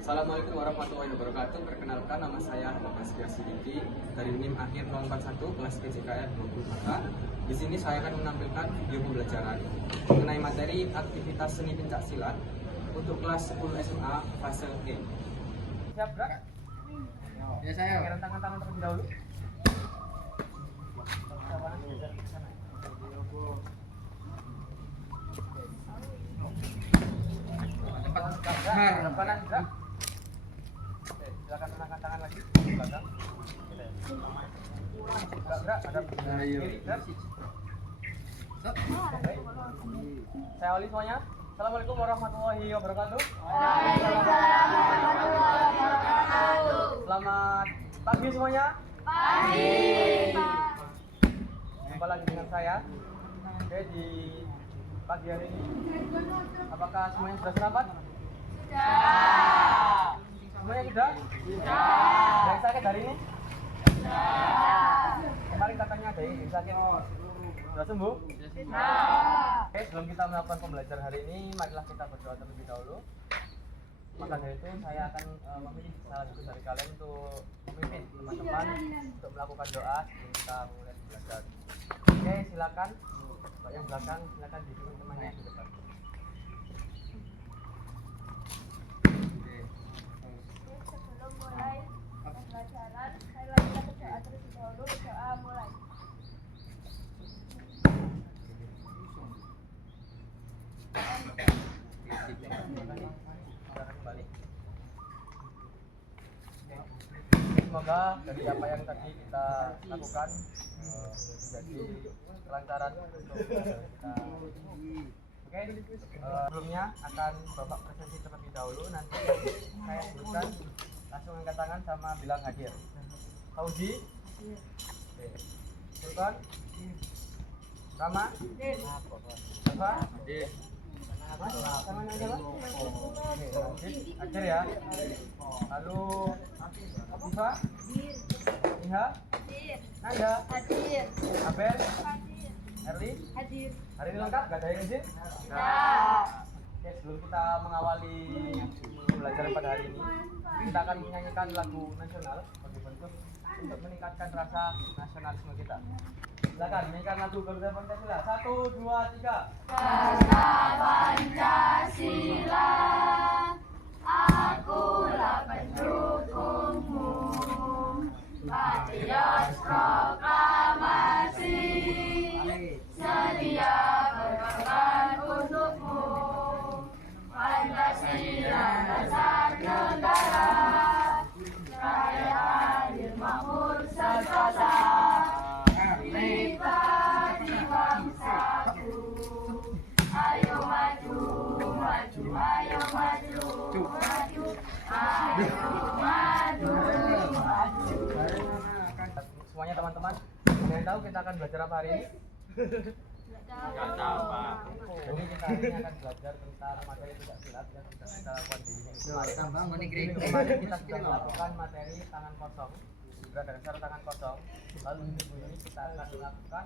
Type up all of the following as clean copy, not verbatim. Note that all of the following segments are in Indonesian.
Assalamualaikum warahmatullahi wabarakatuh. Perkenalkan, nama saya Bapak Sidiki dari NIM akhir 041 kelas PJKR 24. Di sini saya akan menampilkan video pembelajaran mengenai materi aktivitas seni pencak silat untuk kelas 10 SMA fase E. Siap, Brak? Ya saya. Angkat tangan terlebih dahulu. Depanan, Brak. Oke, silakan angkat tangan lagi ke belakang. Brak, ada kiri, Brak. Baik. Saya Oli semuanya. Assalamualaikum warahmatullahi wabarakatuh. Selamat pagi semuanya. Pagi. Jumpa lagi dengan saya. Oke, di pagi hari ini, apakah semuanya sudah sarapan? Sudah. Semuanya sudah? Sudah. Yang sakit hari ini? Sudah. Kemarin katanya ada yang sakit. Sudah sembuh? Sudah. Oke, sebelum kita melakukan pembelajaran hari ini, marilah kita berdoa terlebih dahulu. Maka dari itu saya akan memilih salah satu dari kalian untuk memimpin teman-teman untuk melakukan doa sebelum kita mulai belajar. Oke, silakan. Pak yang belakang, silakan dipimpin temannya di depan. Sebelum mulai pembelajaran, saya lanjutkan berdoa terlebih dahulu. Berdoa mulai. Kembali. Semoga dari apa yang tadi kita lakukan menjadi kelancaran untuk kita. Oke, sebelumnya akan Bapak presentasi terlebih dahulu. Nanti saya sebutkan langsung angkat tangan sama bilang hadir. Fauzi, oke. Sultan, Rama, Eva, Mas, tangan aja Mas. Oke, lanjut, hadir ya. Lalu Iva, Iha, Nanda, Hadir. Abel, Hadir. Erli. Hadir. Hari ini lengkap? Gak ada yang izin? Sudah. Oke, sebelum kita mengawali pembelajaran pada hari ini, kita akan menyanyikan lagu nasional sebagai bentuk untuk meningkatkan rasa nasionalisme kita. Silakan nyanyikan lagu Garuda Pancasila. 1, 2, 3. Garuda Pancasila, akulah pendukungmu. Patriot proklamasi, sedia berkorban untukmu. Pancasila dasar negara, kaya adil makmur sentosa, nikmati bangsaku. Ayo maju, maju, ayo maju, maju, ayo maju, maju. Semuanya teman-teman, ada yang tahu kita akan belajar apa hari ini? Nggak tahu, Pak. Jadi kita hari ini akan belajar tentang materi pencak silat yang sudah kita lakukan di minggu kemarin. Kemarin kita sudah melakukan materi tangan kosong, gerakan dasar tangan kosong. Lalu di minggu ini kita akan melakukan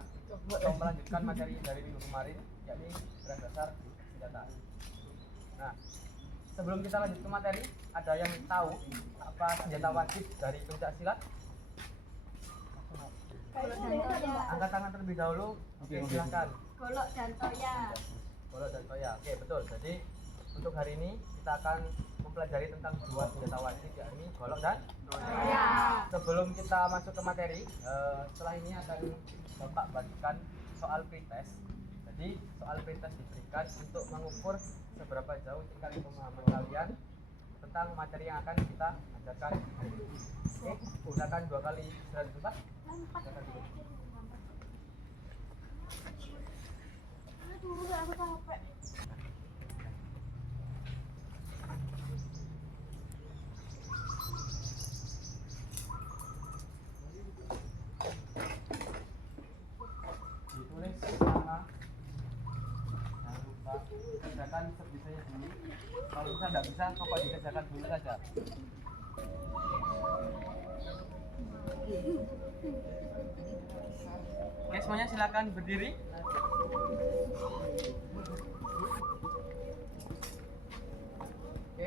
atau melanjutkan materi dari minggu kemarin, yakni gerakan dasar senjata. Nah, sebelum kita lanjut ke materi, ada yang tahu apa senjata wajib dari pencak silat? Angkat tangan terlebih dahulu. Oke, silakan. Golok dan toya. Golok dan toya. Oke, betul. Jadi untuk hari ini kita akan mempelajari tentang dua senjata wajib, yakni golok dan Toya. sebelum kita masuk ke materi, setelah ini akan Bapak bagikan soal pretest. Jadi soal pretest diberikan untuk mengukur seberapa jauh tingkat pemahaman kalian tentang materi yang akan kita ajarkan. Oke, gunakan 2 kali istirahat di tempat. Silakan dulu. Aduh, aku capek. Ditulis nama, jangan lupa kerjakan sebisanya dulu. Kalau bisa nggak bisa, pokok dikerjakan dulu saja. Oke, semuanya silakan berdiri. Oke,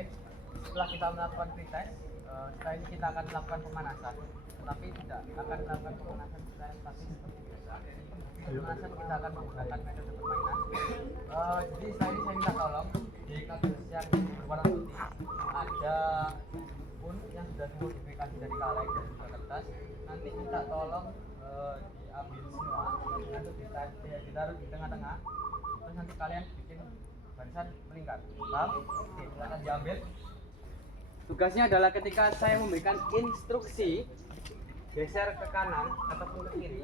setelah kita melakukan pretest, setelah ini kita akan melakukan pemanasan, tetapi tidak akan melakukan pemanasan secara statis seperti biasa. Pemanasan kita akan menggunakan metode permainan. Jadi setelah ini saya minta tolong di kasus yang berwarna putih ada pun yang sudah dimodifikasi dari kaleng dan juga kertas. Nanti minta tolong diambil semua, nanti ditaruh di tengah-tengah. Terus nanti kalian bikin barisan melingkar. Paham? Oke, silakan diambil. Tugasnya adalah ketika saya memberikan instruksi geser ke kanan ataupun ke kiri,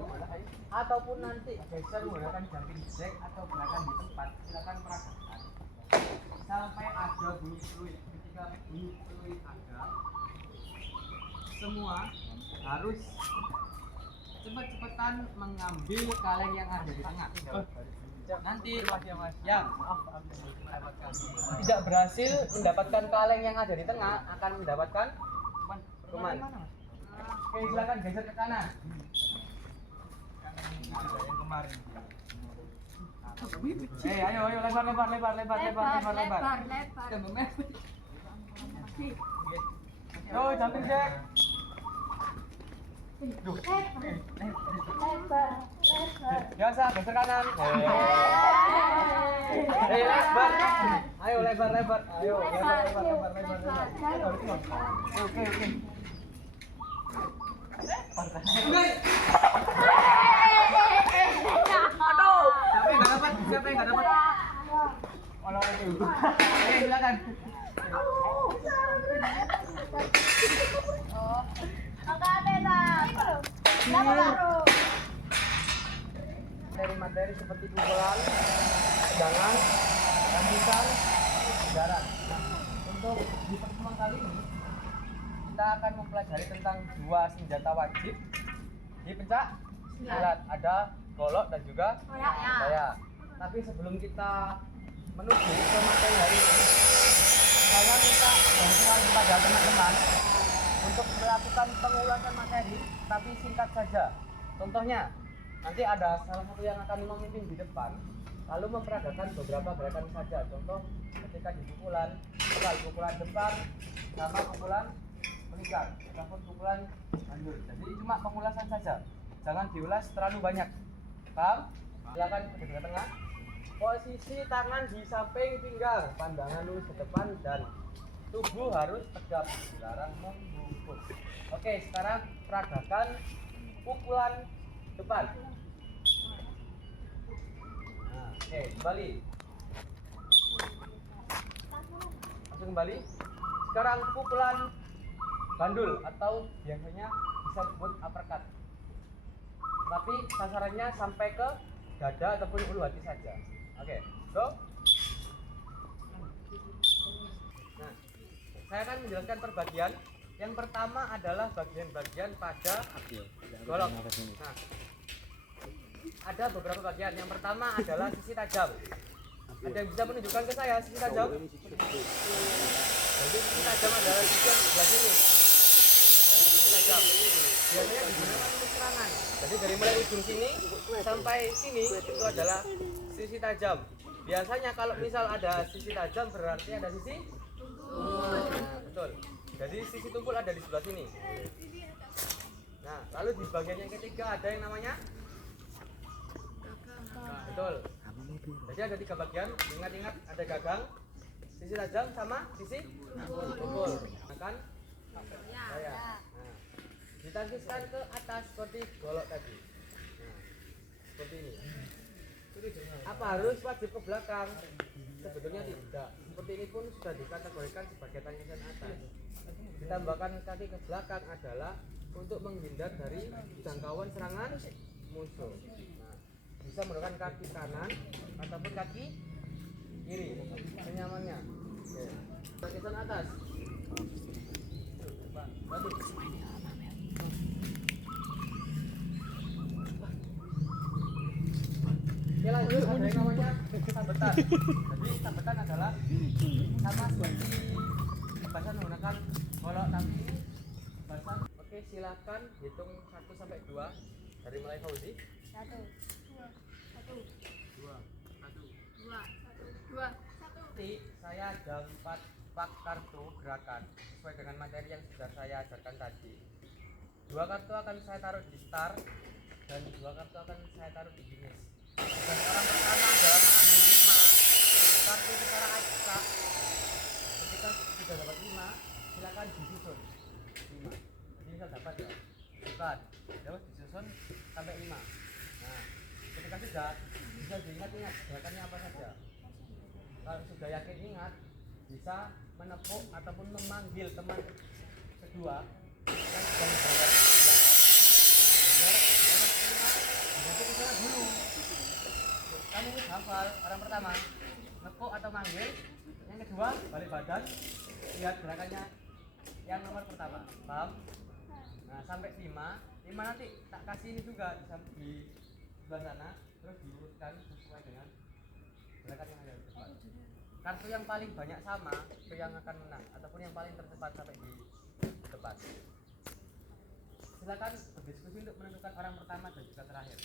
ataupun nanti geser menggunakan jumping jack atau gerakan di tempat, silakan peragakan sampai ada bunyi fluid. Ketika bunyi fluid ada, semua harus cepat-cepatan mengambil kaleng yang ada di tengah. Nanti yang tidak berhasil mendapatkan kaleng yang ada di tengah akan mendapatkan hukuman. Oke, silakan geser ke kanan. Yang kemarin. Ayo lebar. Yo, jumping jack. Lebar. Biasa, geser kanan. Lebar. Ayo lebar. Ayo lebar. Oke. Siapa yang nggak dapat? Oke, silakan. Dari materi seperti pukulan, tendangan, tangisan, jarak. Nah, untuk di pertemuan kali ini kita akan mempelajari tentang dua senjata wajib di pencak silat. Ada golok dan juga saya. Tapi sebelum kita menuju ke materi hari ini, saya minta bantuan kepada teman-teman untuk melakukan pengulasan materi, tapi singkat saja. Contohnya, nanti ada salah satu yang akan memimpin di depan, lalu memperagakan beberapa gerakan saja. Contoh, ketika di pukulan depan sama pukulan melingkar, ataupun pukulan mundur. Jadi cuma pengulasan saja, jangan diulas terlalu banyak. Paham? Silakan ke tengah. Posisi tangan di samping pinggang, pandangan lurus ke depan dan tubuh harus tegap, dilarang membungkuk. Oke, sekarang peragakan pukulan depan. Nah, oke, kembali. Langsung kembali. Sekarang pukulan bandul atau biasanya bisa disebut uppercut. Tapi sasarannya sampai ke dada ataupun ulu hati saja. Oke, go. Nah, saya akan menjelaskan perbagian. Yang pertama adalah bagian-bagian pada golok. Nah, ada beberapa bagian. Yang pertama adalah sisi tajam. Ada yang bisa menunjukkan ke saya sisi tajam? Jadi sisi tajam adalah sisi yang sebelah sini. Sisi tajam. Biasanya digunakan untuk serangan. Jadi dari mulai ujung sini sampai sini itu adalah sisi tajam. Biasanya kalau misal ada sisi tajam berarti ada sisi tumpul. Nah, betul. Jadi sisi tumpul ada di sebelah sini. Nah, lalu di bagian yang ketiga ada yang namanya betul. Jadi ada 3 bagian. Ingat-ingat ada gagang, sisi tajam sama sisi tumpul. Kan? Saya. Nah, ditangkiskan ke atas seperti golok tadi. Nah, seperti ini. Apa harus wajib ke belakang? Sebetulnya tidak. Seperti ini pun sudah dikategorikan sebagai tangkisan atas. Ditambahkan kaki ke belakang adalah untuk menghindar dari jangkauan serangan musuh. Nah, bisa menggunakan kaki kanan ataupun kaki kiri, senyamannya. Oke. Tangkisan atas. Oke, lanjut ada yang namanya sambetan. Jadi sambetan adalah sama seperti bahasan menggunakan golok tapi ini bahasan. Oke, silakan hitung 1 sampai 2 dari mulai Fauzi. 1 2 1 2 1 2 1 2 1. Nanti saya ada 4 pak kartu gerakan sesuai dengan materi yang sudah saya ajarkan tadi. 2 kartu akan saya taruh di start dan 2 kartu akan saya taruh di finish. Dan orang pertama adalah mengambil 5 kartu secara acak. Ketika sudah dapat 5, silakan disusun 5. Jadi bisa dapat ya? Bukan. Terus disusun sampai 5. Nah, ketika sudah bisa diingat-ingat gerakannya apa saja. Kalau sudah yakin ingat, bisa menepuk ataupun memanggil teman kedua yang sedang berada di belakang. Dulu. Kamu hafal orang pertama, nepuk atau manggil. Yang kedua, balik badan, lihat gerakannya yang nomor pertama. Paham? Nah, sampai 5 nanti tak kasih ini juga di sebelah sana, terus diurutkan sesuai dengan gerakan yang ada di depan. Kartu yang paling banyak sama itu yang akan menang, ataupun yang paling tercepat sampai di depan. Silakan berdiskusi untuk menentukan orang pertama dan juga terakhir.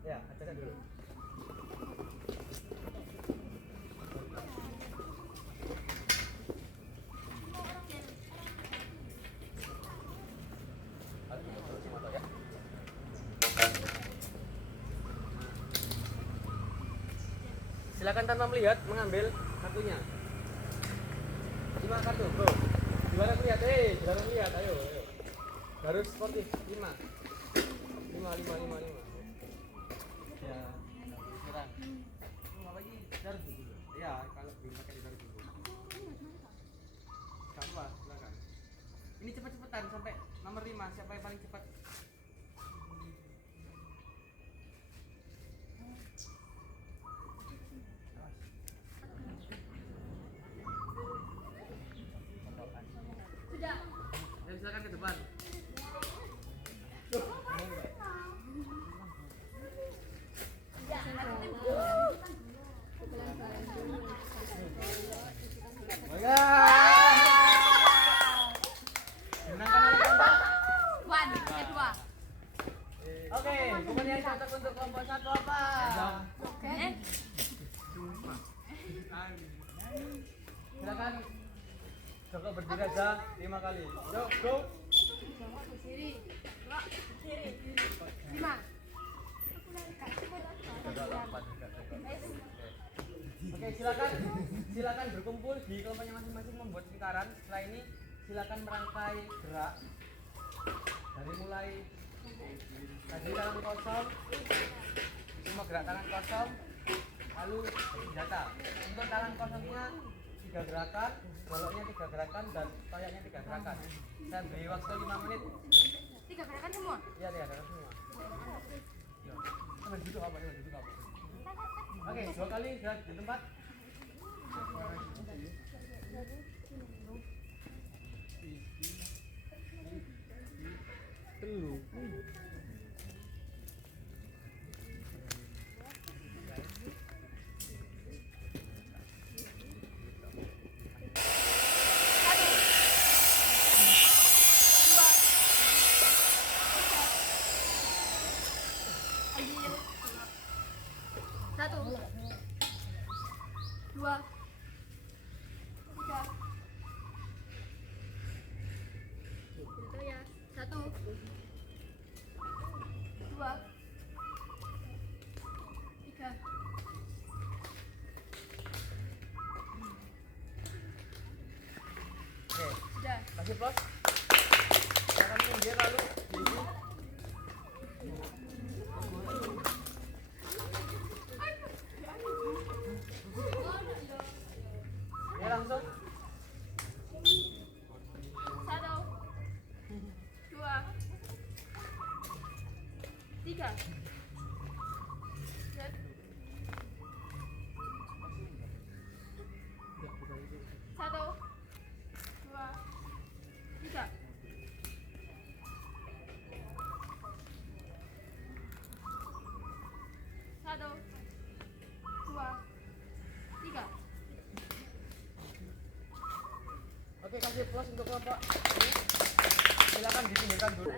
Ya, ajarkan dulu. Silakan tanpa melihat mengambil kartunya. 5 kartu, bro. Gimana melihat? Jangan melihat. Ayo. Harus sportif. 5. Ya, serang. Apa lagi? Taruh dulu. Ya, kalau belum pakai ditaruh dulu. Apa? Silakan. Ini cepat-cepatan sampai nomor 5. Siapa yang paling cepat? Silakan ke depan. Oke, kemudian cocok untuk kelompok 1 apa? Silakan Joko berdiri aja 5 kali. Yuk, go. Kiri. 5. Oke, silakan berkumpul di kelompoknya masing-masing membuat lingkaran. Setelah ini silakan merangkai gerak dari mulai tadi tangan kosong, semua gerak tangan kosong, lalu senjata. Untuk tangan kosongnya 3 gerakan, goloknya 3 gerakan, dan toyaknya 3 gerakan. Saya beri waktu 5 menit. 3 gerakan semua? Iya, 3 gerakan semua. Duduk apa? Oke, 2 kali gerak di tempat. Satu, 2, 3. Itu ya. 1, 2, 3. Oke, Sudah. kasih plus. Silakan pinggir lalu diisi. Ya langsung. 1, 2, 3. Satu, 2, 3. Satu, 2, 3. Oke, kasih plus untuk kelompok ini. Silakan dipinggirkan dulu.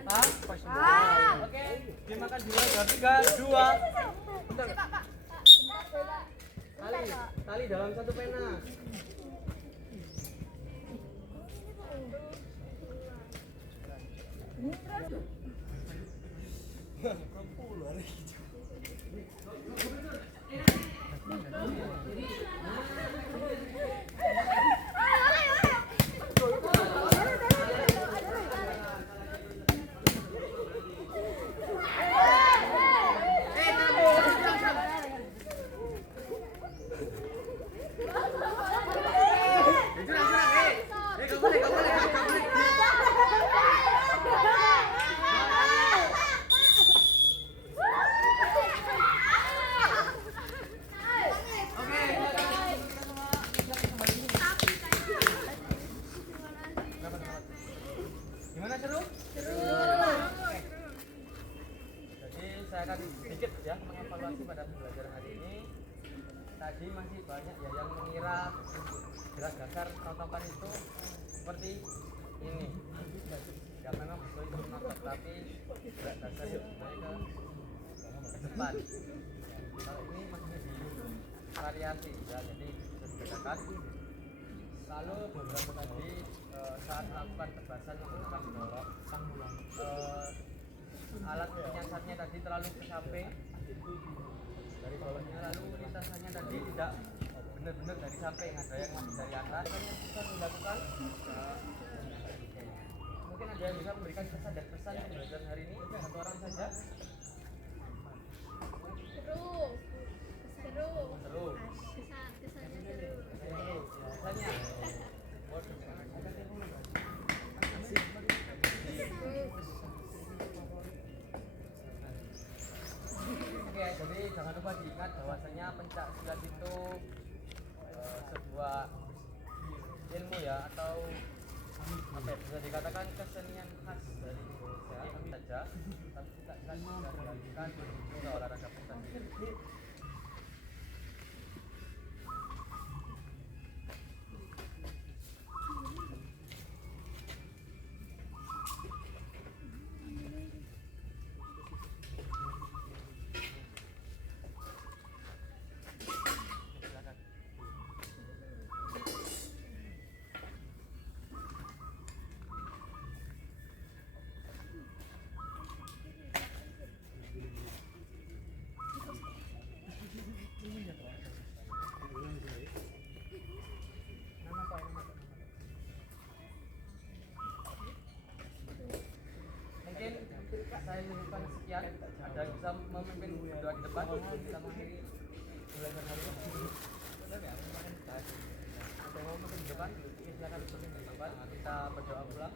Oke, dimakan dulu. 3, 2. Bentar. Tali dalam 1 pena. Gimana seru? Seru. Jadi saya akan sedikit ya mengevaluasi pada pembelajaran hari ini. Tadi masih banyak ya yang mengira gerak dasar tontokan itu seperti ini. Ya memang betul itu menonton, tapi gerak dasar itu sebenarnya ke depan. Kalau ini masih di variasi ya, jadi bisa dibedakan. Lalu beberapa tadi saat melakukan tebasan menggunakan golok, alat penyiasatnya tadi terlalu ke samping dari bawahnya, lalu lintasannya tadi tidak benar-benar dari samping, ada yang masih dari atas. Yang bisa dilakukan mungkin ada yang bisa memberikan pesan dan pesan pembelajaran hari ini, satu orang saja. Seru. Seru. Seru. Kesannya seru. Pesannya oke, jadi jangan lupa diingat bahwasanya pencak silat itu sebuah ilmu ya, atau apa ya, bisa dikatakan kesenian khas dari Indonesia saja, tapi pencak silat bisa dilakukan ke olahraga pencak silat. Silakan. Nama Pak, nama Pak. Mungkin saya cukupkan sekian. Ada yang bisa memimpin doa di depan, kita mengakhiri pembelajaran hari ini. Ada yang mau memimpin di depan? Oke, silakan memimpin di depan. Kita berdoa pulang.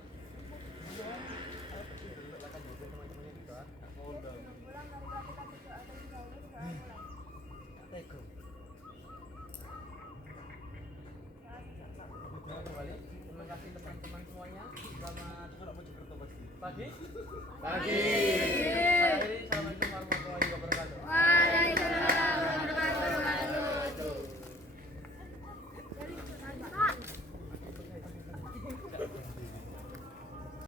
Silakan juga teman-temannya berdoa. Sebelum pulang, marilah kita berdoa terlebih dahulu sebelum mulai. Teko. Terima kembali. Terima kasih teman-teman semuanya. Selamat pagi. Pagi.